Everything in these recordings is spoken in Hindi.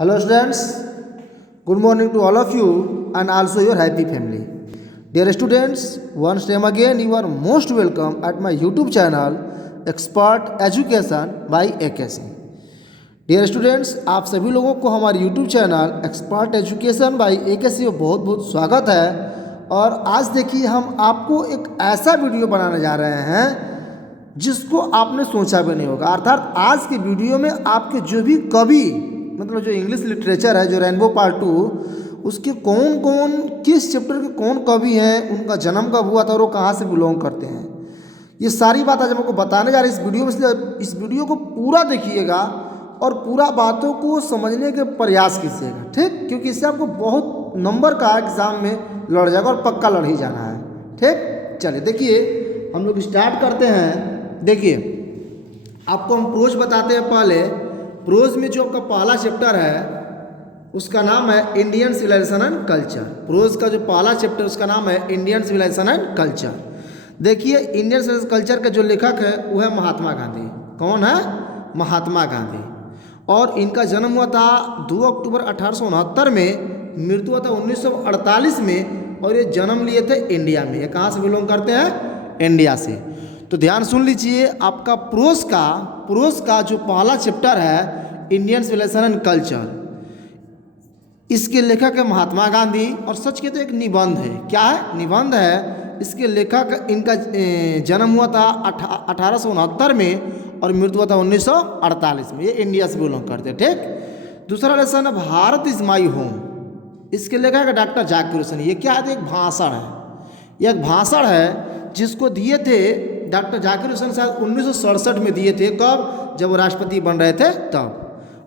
Hello students, good morning to all of you and also your happy family. Dear students, once time again you are most welcome at my YouTube channel Expert Education by AKC. Dear students, आप सभी लोगों को हमारे YouTube channel expert education by AKC में बहुत बहुत स्वागत है। और आज देखिए हम आपको एक ऐसा वीडियो बनाने जा रहे हैं जिसको आपने सोचा भी नहीं होगा। अर्थात आज की वीडियो में आपके जो भी कवि मतलब जो इंग्लिश लिटरेचर है, जो रेनबो पार्ट 2, उसके कौन कौन किस चैप्टर के कौन कवि हैं, उनका जन्म कब हुआ था और वो कहाँ से बिलोंग करते हैं, ये सारी बात आज हम आपको बताने जा रहे हैं इस वीडियो में। इसलिए इस वीडियो को पूरा देखिएगा और पूरा बातों को समझने के प्रयास कीजिएगा, ठीक, क्योंकि इससे आपको बहुत नंबर का एग्जाम में लड़ जाएगा और पक्का लड़ ही जाना है, ठीक। चलिए देखिए हम लोग स्टार्ट करते हैं। देखिए आपको हम प्रोज बताते हैं। पहले प्रोज में जो आपका पहला चैप्टर है उसका नाम है Indian civilisation and culture. Prose का जो पहला चैप्टर उसका नाम है इंडियन सिविलाइजेशन एंड कल्चर। देखिए इंडियन सिविलाइजेशन कल्चर के जो लेखक है वो है महात्मा गांधी। कौन है? महात्मा गांधी। और इनका जन्म हुआ था 2 अक्टूबर 1869 में, मृत्यु हुआ था 1948 में। और ये जन्म लिए थे इंडिया में। ये कहाँ से बिलोंग करते हैं? इंडिया से। तो ध्यान सुन लीजिए, आपका प्रोज का जो पहला चैप्टर है इंडियन सिविलाइजेशन एंड कल्चर, इसके लेखक है महात्मा गांधी। और सच के तो एक निबंध है। क्या है? निबंध है। इसके लेखक, इनका जन्म हुआ था 1869 में और मृत्यु हुआ था 1948 में। ये इंडिया से बिलोंग करते हैं, ठीक। दूसरा लेसन है भारत इज माई होम। इसके लेखक है डॉक्टर जाकिर हुसैन। ये क्या है? एक भाषण है। यह एक भाषण है जिसको दिए थे डॉक्टर जाकिर हुसैन साहब 1967 में दिए थे। कब? जब वो राष्ट्रपति बन रहे थे तब।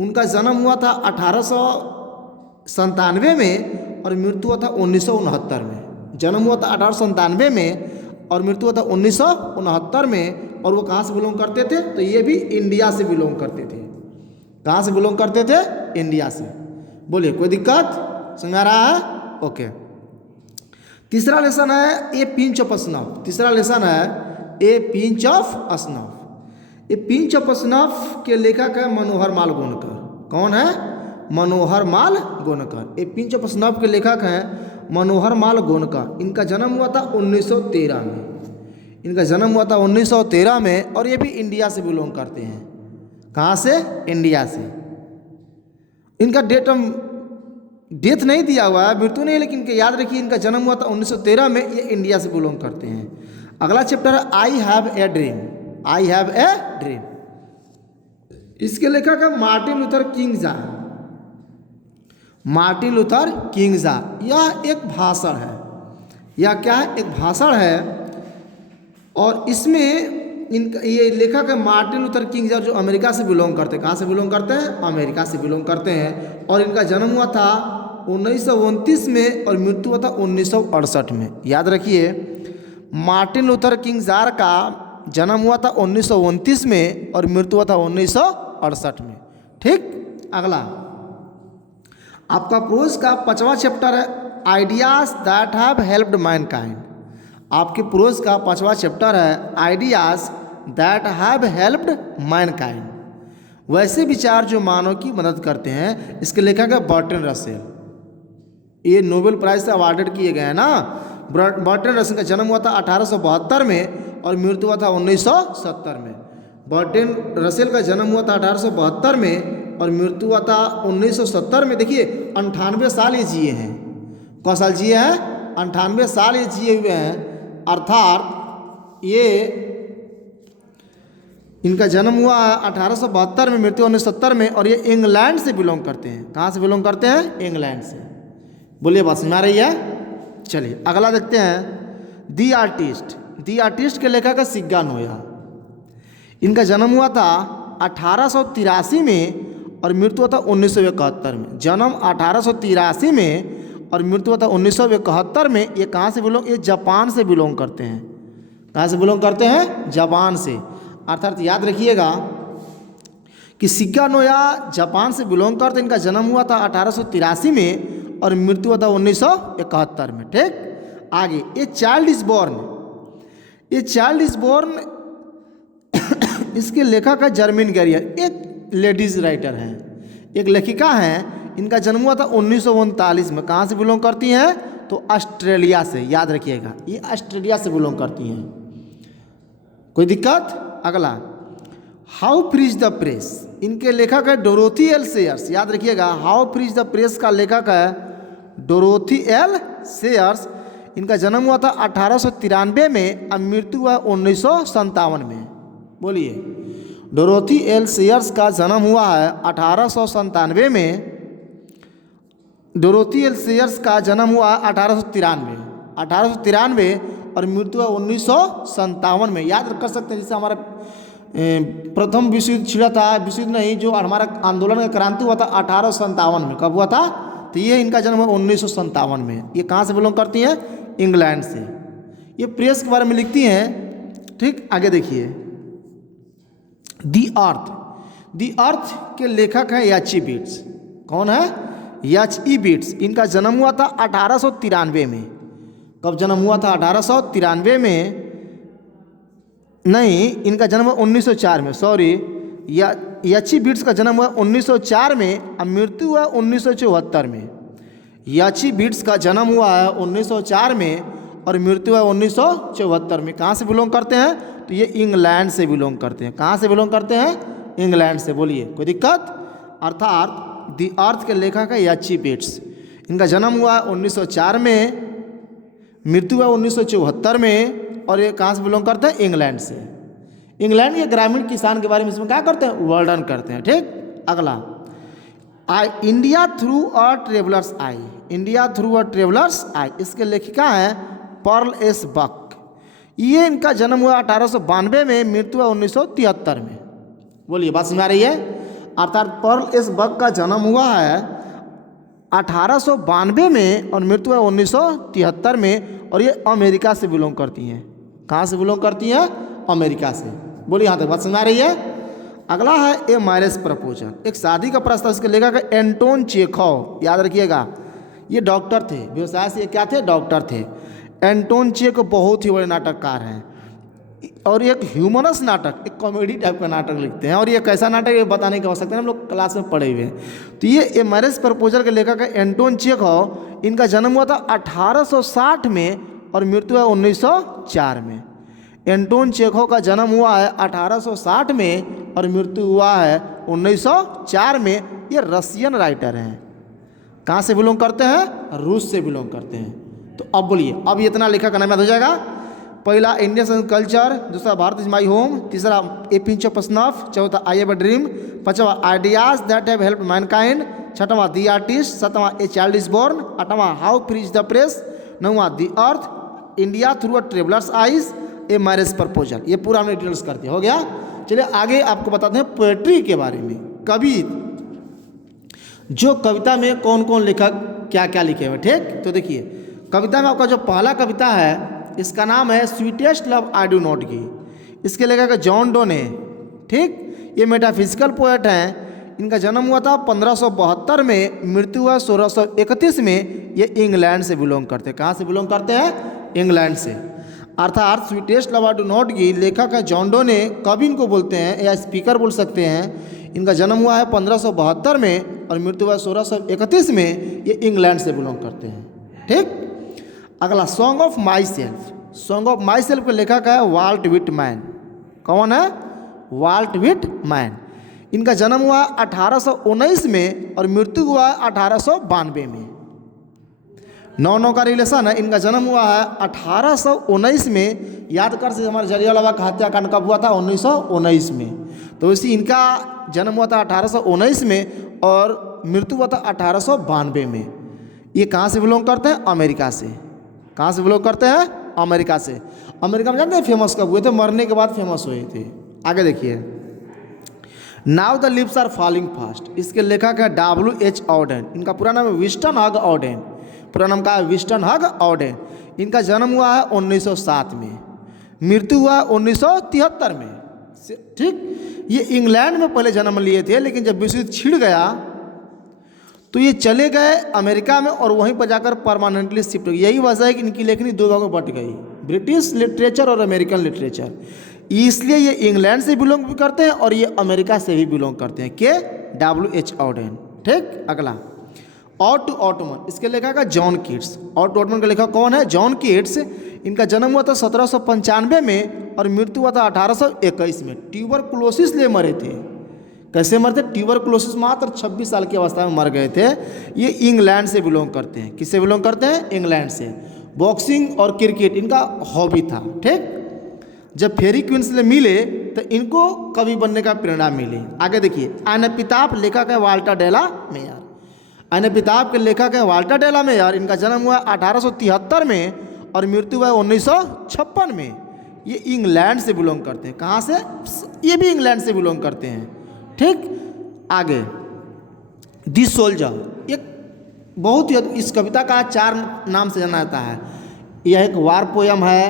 उनका जन्म हुआ था 1897 में और मृत्यु हुआ था 1969 में। जन्म हुआ था 1897 में और मृत्यु हुआ था 1969 में। और वो कहाँ से बिलोंग करते थे? तो ये भी इंडिया से बिलोंग करते थे। कहाँ से बिलोंग करते थे? इंडिया से। बोलिए, कोई दिक्कत? समझ आ रहा है? ओके। तीसरा लेसन है ए पिंच ऑफ स्नफ। तीसरा लेसन है ए pinch of snuff. A pinch of snuff के लेखक है मनोहर माल गोनकर। कौन है? मनोहर माल गोनकर। ए पिंच ऑफ स्नफ के लेखक हैं मनोहर माल गोनकर। इनका जन्म हुआ था 1913 में। इनका जन्म हुआ था 1913 में और ये भी इंडिया से बिलोंग करते हैं। कहाँ से? इंडिया से। इनका डेथ नहीं दिया हुआ है, मृत्यु नहीं, लेकिन इनके याद रखिए इनका जन्म हुआ था 1913 में। ये इंडिया से बिलोंग करते हैं। अगला चैप्टर है I have a dream. I have a dream. इसके लेखक है Martin Luther King Jr. Martin Luther King Jr. यह एक भाषण है। यह क्या है? एक भाषण है। और इसमें इनका ये लेखक है मार्टिन लूथर किंग्जा, जो अमेरिका से बिलोंग करते हैं। कहाँ से बिलोंग करते हैं? अमेरिका से बिलोंग करते हैं। और इनका जन्म हुआ था 1929 में और मृत्यु हुआ था 1968 में। याद रखिए, मार्टिन लूथर किंग्जार का जन्म हुआ था 1929 में और मृत्यु हुआ था 1968 में, ठीक। अगला आपका प्रोज का 5वां चैप्टर है ideas that have helped Mankind. आपके प्रोज का 5वां चैप्टर है ideas that have helped Mankind. वैसे विचार जो मानव की मदद करते हैं। इसके लेखक है बर्टन रसेल। ये नोबेल प्राइज से अवार्डेड किए गए हैं ना। बर्टन रसेल का जन्म हुआ था 1872 में और मृत्यु हुआ था 1970 में। बर्टन रसेल का जन्म हुआ था 1872 में और मृत्यु हुआ था 1970 में। देखिए 98 साल ये जिए हैं। कौन साल जिए हैं? 98 साल ये जिए हुए हैं। अर्थात ये इनका जन्म हुआ 1872 में, मृत्यु 1970 में। और ये इंग्लैंड से बिलोंग करते हैं। कहाँ से बिलोंग करते हैं? इंग्लैंड से। बोलिए, बात समझ आ रही है? चलिए अगला देखते हैं दी आर्टिस्ट। दी आर्टिस्ट के लेखक है सिग्गा नोया। इनका जन्म हुआ था 1883 में और मृत्यु हुआ था 1971 में। जन्म 1883 में और मृत्यु हुआ था 1971 में। ये कहाँ से बिलोंग? ये जापान से बिलोंग करते हैं। कहाँ से बिलोंग करते हैं? जापान से। अर्थात याद रखिएगा कि सिग्गा नोया जापान से बिलोंग करते। इनका जन्म हुआ था 1883 में और मृत्यु हुआ था 1971 में, ठीक। आगे ए child is born. A child is born इसके लेखक है जर्मिन गैरियर। एक लेडीज राइटर हैं। एक लेखिका हैं, इनका जन्म हुआ था 1939 में। कहाँ से बिलोंग करती हैं? तो ऑस्ट्रेलिया से। याद रखिएगा, ये ऑस्ट्रेलिया से बिलोंग करती हैं। कोई दिक्कत? अगला, हाउ फ्रीज द प्रेस, इनके लेखक है डोरोथी एल सेयर्स। याद रखिएगा, हाउ फ्रीज द प्रेस का लेखक है डोरोथी एल सेयर्स। इनका जन्म हुआ था 1893 में और मृत्यु हुआ 1957 में। बोलिए, डोरोथी एल सेयर्स का जन्म हुआ है 1897 में। डोरोथी एल सेयर्स का जन्म हुआ 1893 और मृत्यु हुआ 1957 में। याद कर सकते हैं, जैसे हमारा प्रथम विश्व युद्ध छिड़ा था, विश्व युद्ध नहीं, जो हमारा आंदोलन का क्रांति हुआ था 1857 में। कब हुआ था? तो ये इनका जन्म हुआ 1957 में। ये कहाँ से बिलोंग करती हैं? इंग्लैंड से। ये प्रेस के बारे में लिखती हैं। ठीक, आगे देखिए, दी अर्थ के लेखक हैं याची बीट्स। कौन है? याची बीट्स। इनका जन्म हुआ था 1893 में। कब जन्म हुआ था? 1893 में नहीं, इनका जन्म हुआ 1904 में। सॉरी, याची बीट्स का जन्म हुआ 1904 में और मृत्यु हुआ 1974 में। याची बीट्स का जन्म हुआ है 1904 में और मृत्यु हुआ 1974 में। कहाँ से बिलोंग करते हैं? तो ये इंग्लैंड से बिलोंग करते हैं। कहाँ से बिलोंग करते हैं? इंग्लैंड से। बोलिए, कोई दिक्कत? अर्थात दी अर्थ के लेखक है याची बीट्स। इनका जन्म हुआ 1904 में, मृत्यु हुआ 1974 में और ये कहाँ से बिलोंग करते हैं? इंग्लैंड से। इंग्लैंड के ग्रामीण किसान के बारे में इसमें क्या करते हैं? वर्णन करते हैं। ठीक, अगला, India through a traveller's eye. India through a traveller's eye, इसके लेखिका हैं पर्ल एस बक। ये इनका जन्म हुआ 1892 में, मृत्यु हुआ 1973 में। बोलिए, बात समझ आ रही है? अर्थात पर्ल एस बक का जन्म हुआ है 1892 में और मृत्यु हुआ 1973 में और ये अमेरिका से बिलोंग करती हैं। कहाँ से बिलोंग करती हैं? अमेरिका से। बोलिए, यहाँ तक बात समझ आ रही है? अगला है ए मैरिज प्रपोजल, एक शादी का प्रस्ताव। इसके लेखक है एंटोन चेखव। याद रखिएगा, ये डॉक्टर थे, व्यवसाय से ये क्या थे? डॉक्टर थे। एंटोन चेखव बहुत ही बड़े नाटककार हैं और एक ह्यूमरस नाटक, एक कॉमेडी टाइप का नाटक लिखते हैं। और ये कैसा नाटक है ये बताने की आवश्यकता है, हम लोग क्लास में पढ़े हुए हैं। तो ये ए मैरिज प्रपोजल के लेखक है एंटोन चेखव। इनका जन्म हुआ था 1860 में और मृत्यु हुआ 1904 में। एंटोन चेखव का जन्म हुआ है 1860 में और मृत्यु हुआ है 1904 में। ये रशियन राइटर हैं। कहाँ से बिलोंग करते हैं? रूस से बिलोंग करते हैं। तो अब बोलिए, अब इतना लेखक का नाम याद हो जाएगा। पहला, इंडियन कल्चर। दूसरा, भारत इज माई होम। तीसरा, ए पिंच ऑफ स्नफ। चौथा, आई हैव अ ड्रीम। पांचवा, ideas that have helped mankind. छठवां, दी आर्टिस्ट। सातवां, ए चाइल्ड इज बोर्न। आठवां, हाउ फ्रीज द प्रेस। नौवां, the earth, India through a traveller's eyes, a marriage proposal. ये पूरा हमने डिटेल्स कर दिया, हो गया। चलिए आगे आपको बताते हैं पोएट्री के बारे में। कवि, जो कविता में कौन कौन लेखक क्या क्या लिखे हुए। ठीक, तो देखिए, कविता में आपका जो पहला कविता है, इसका नाम है sweetest love I do not give. इसके लेखक है जॉन डोने। ठीक, ये मेटाफिजिकल पोएट हैं। इनका जन्म हुआ था 1572 में, मृत्यु हुआ 1631 में। ये इंग्लैंड से बिलोंग करते हैं। कहाँ से बिलोंग करते हैं? इंग्लैंड से। अर्थात sweetest love I do not give लेखक है जॉन डोने। कवि इनको बोलते हैं या स्पीकर बोल सकते हैं। इनका जन्म हुआ है 1572 में और मृत्यु हुआ 1631 में। ये इंग्लैंड से बिलोंग करते हैं। ठीक, अगला, song of myself. Song of myself के लेखक है वाल्ट विटमैन। कौन है? Walt Whitman. इनका जन्म हुआ 1819 में और मृत्यु हुआ 1892 में। 9 का रिलेशन है। इनका जन्म हुआ है 1819 में। याद कर से हमारे जलियांवाला बाग का हत्याकांड कब हुआ था? 1919 में। तो इसी इनका जन्म हुआ था 1819 में और मृत्यु हुआ था 1892 में। ये कहाँ से बिलोंग करते हैं? अमेरिका से। कहाँ से बिलोंग करते हैं? अमेरिका से। अमेरिका में जानते हैं फेमस कब हुए थे? मरने के बाद फेमस हुए थे। आगे देखिए, now the lips are falling fast. इसके लेखक है W.H. ऑडेन। इनका पूरा नाम है विस्टन हग ऑडेन। पूरा नाम का है विस्टन हग ऑडेन। इनका जन्म हुआ है 1907 में, मृत्यु हुआ 1973 में। ठीक, ये इंग्लैंड में पहले जन्म लिए थे, लेकिन जब विश्व युद्ध छिड़ गया तो ये चले गए अमेरिका में और वहीं पर जाकर परमानेंटली शिफ्ट हो गए। यही वजह है कि इनकी लेखनी दो भागों में बट गई, ब्रिटिश लिटरेचर और अमेरिकन लिटरेचर। इसलिए ये इंग्लैंड से बिलोंग भी करते हैं और ये अमेरिका से भी बिलोंग करते हैं। के WH ऑडेन। ठीक, अगला ऑटो ऑटोमन, इसके लेखक है जॉन कीट्स। ऑटो ऑटोमन का लेखक कौन है? John Keats. इनका जन्म हुआ था 1795 में और मृत्यु हुआ था 1821 में। ट्यूबरकुलोसिस ले मरे थे। कैसे मरे थे? ट्यूबरकुलोसिस, मात्र 26 साल की अवस्था में मर गए थे। ये इंग्लैंड से बिलोंग करते हैं। किससे बिलोंग करते हैं? इंग्लैंड से। बॉक्सिंग और क्रिकेट इनका हॉबी था। ठीक, जब फेरी क्वीन से मिले तो इनको कवि बनने का प्रेरणा मिली। आगे देखिए, अनपिताप लेखक है वाल्टर डेला मेयर। अनपिताप के लेखक है वाल्टर डेला मेयर। इनका जन्म हुआ 1873 में और मृत्यु हुआ 1956 में। ये इंग्लैंड से बिलोंग करते हैं। कहाँ से? ये भी इंग्लैंड से बिलोंग करते हैं। ठीक, आगे दी सोल्जर, एक बहुत ही इस कविता का 4 नाम से जाना जाता है। यह एक वार पोयम है,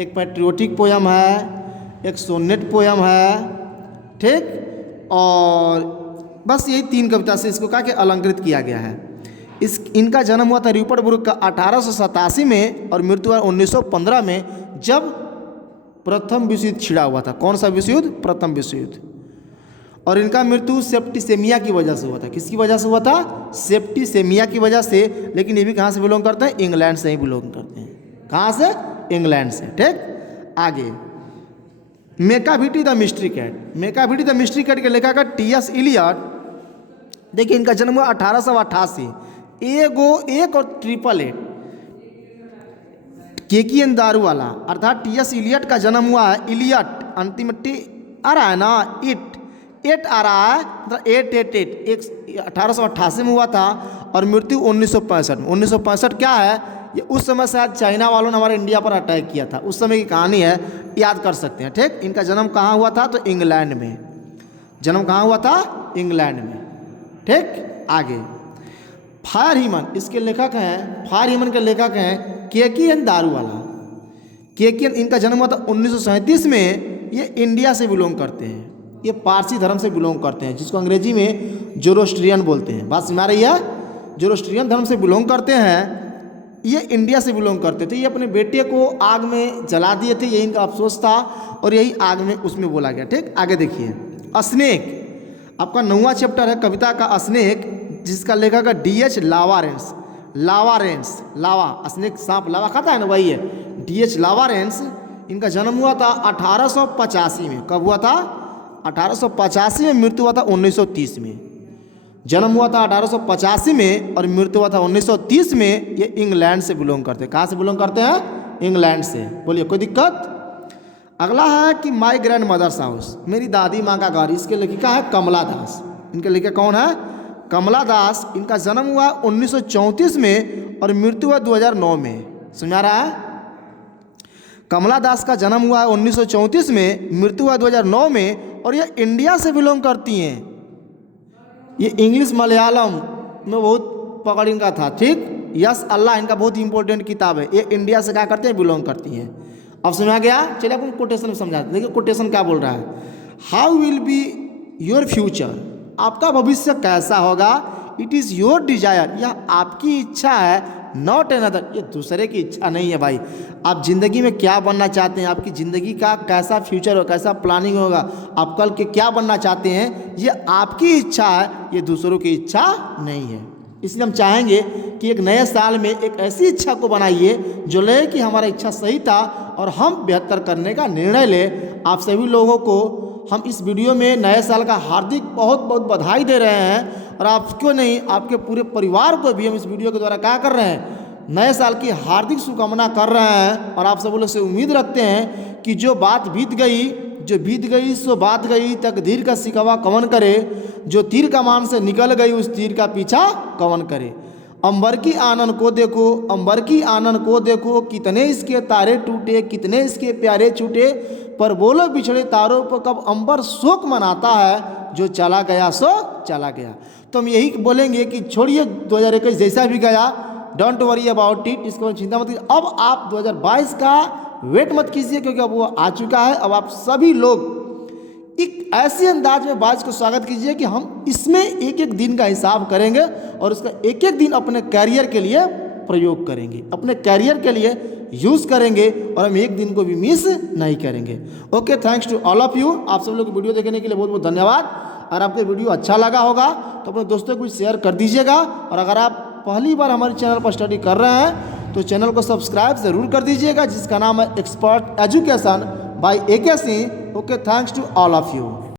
एक पैट्रियोटिक पोयम है, एक सोनेट पोयम है। ठीक, और बस यही 3 कविता से इसको कहा कि अलंकृत किया गया है। इनका जन्म हुआ था र्यूपटबुर्ग का 1887 में और मृत्यु हुआ 1915 में, जब प्रथम विश्व युद्ध छिड़ा हुआ था। कौन सा विश्व युद्ध? प्रथम विश्व युद्ध। और इनका मृत्यु सेप्टिसेमिया की वजह से हुआ था। किसकी वजह से हुआ था? सेप्टिसेमिया की वजह से। लेकिन ये भी कहाँ से बिलोंग करते हैं? इंग्लैंड से ही बिलोंग करते हैं। कहाँ से? इंग्लैंड से। ठीक, आगे Macavity the mystery cat. Macavity the mystery cat के लेखक है टी.एस. इलियट। देखिए, इनका जन्म हुआ 1888। एक और 888 केकियन दारू वाला, अर्थात टी.एस. इलियट का जन्म हुआ है। इलियट अंतिम टी आ रहा है ना, एट आ रहा है, मतलब 888 1888 में हुआ था और मृत्यु 1965 में। 1965 क्या है? ये उस समय शायद चाइना वालों ने हमारे इंडिया पर अटैक किया था, उस समय की कहानी है, याद कर सकते हैं। ठीक, इनका जन्म कहाँ हुआ था? तो इंग्लैंड में। जन्म कहाँ हुआ था? इंग्लैंड में। ठीक, आगे फायर ह्यूमन, इसके लेखक हैं, फायर ह्यूमन के लेखक हैं केकियन दारू वाला। केकियन, इनका जन्म हुआ था 1937 में। ये इंडिया से बिलोंग करते हैं। ये पारसी धर्म से बिलोंग करते हैं, जिसको अंग्रेजी में जोरोस्ट्रियन बोलते हैं। बात समझ आ रही है? जोरोस्ट्रियन धर्म से बिलोंग करते हैं। ये इंडिया से बिलोंग करते थे। ये अपने बेटे को आग में जला दिए थे, यही इनका अफसोस था और यही आग में उसमें बोला गया। ठीक, आगे देखिए, स्नेक, आपका 9वां चैप्टर है कविता का स्नेक, जिसका लेखक है D.H. लावारेंस। लावा, स्नेक सांप लावा खाता है ना, वही है D.H. लावारेंस। इनका जन्म हुआ था 1885 में। कब हुआ था? 1885 में। मृत्यु हुआ था 1930 में। जन्म हुआ था 1885 में और मृत्यु हुआ था 1930 में। ये इंग्लैंड से बिलोंग करते हैं। कहाँ से बिलोंग करते हैं? इंग्लैंड से। बोलिए, कोई दिक्कत? अगला है कि माई ग्रैंड मदर्स हाउस, मेरी दादी माँ का घर। इसके लेखिका है कमला दास। इनके लेखक कौन है? कमला दास। इनका जन्म हुआ 1934 में और मृत्यु हुआ 2009 में। समझ आ रहा है? कमला दास का जन्म हुआ 1934 में, मृत्यु हुआ 2009 में और ये इंडिया से बिलोंग करती हैं। ये इंग्लिश मलयालम में बहुत पकड़ इनका था। ठीक, यस अल्लाह इनका बहुत इंपॉर्टेंट किताब है। ये इंडिया से क्या करते हैं? बिलोंग करती हैं। अब समझा गया? चलिए आपको कोटेशन में समझाते हैं। देखिए कोटेशन क्या बोल रहा है। How will be your future, आपका भविष्य कैसा होगा। इट इज़ योर डिजायर, यह आपकी इच्छा है। नॉट अनदर, ये दूसरे की इच्छा नहीं है भाई। आप जिंदगी में क्या बनना चाहते हैं, आपकी ज़िंदगी का कैसा फ्यूचर हो, कैसा प्लानिंग होगा, आप कल के क्या बनना चाहते हैं, ये आपकी इच्छा है, ये दूसरों की इच्छा नहीं है। इसलिए हम चाहेंगे कि एक नए साल में एक ऐसी इच्छा को बनाइए जो ले कि हमारा इच्छा सही था और हम बेहतर करने का निर्णय लें। आप सभी लोगों को हम इस वीडियो में नए साल का हार्दिक बहुत बहुत बधाई दे रहे हैं और आपको नहीं, आपके पूरे परिवार को भी हम इस वीडियो के द्वारा क्या कर रहे हैं, नए साल की हार्दिक शुभकामना कर रहे हैं। और आप सब लोग से उम्मीद रखते हैं कि जो बात बीत गई सो बात गई, तकदीर का सिकवा कवन करे, जो तीर कमान से निकल गई उस तीर का पीछा कवन करे। अंबर की आनन को देखो, अंबर की आनन को देखो, कितने इसके तारे टूटे, कितने इसके प्यारे छूटे, पर बोलो बिछड़े तारों पर कब अंबर शोक मनाता है, जो चला गया सो चला गया। तो हम यही बोलेंगे कि छोड़िए 2021 जैसा भी गया, डोंट वरी अबाउट इट, इसके बाद चिंता मत कीजिए। अब आप 2022 का वेट मत कीजिए क्योंकि अब वो आ चुका है। अब आप सभी लोग एक ऐसे अंदाज में बात को स्वागत कीजिए कि हम इसमें एक एक दिन का हिसाब करेंगे और उसका एक एक दिन अपने कैरियर के लिए प्रयोग करेंगे, अपने कैरियर के लिए यूज़ करेंगे और हम एक दिन को भी मिस नहीं करेंगे। Okay, thanks to all of you. आप सब लोग वीडियो देखने के लिए बहुत बहुत धन्यवाद। अगर आपको वीडियो अच्छा लगा होगा तो अपने दोस्तों को शेयर कर दीजिएगा, और अगर आप पहली बार हमारे चैनल पर स्टडी कर रहे हैं तो चैनल को सब्सक्राइब ज़रूर कर दीजिएगा, जिसका नाम है expert education by AK Singh. Okay, thanks to all of you.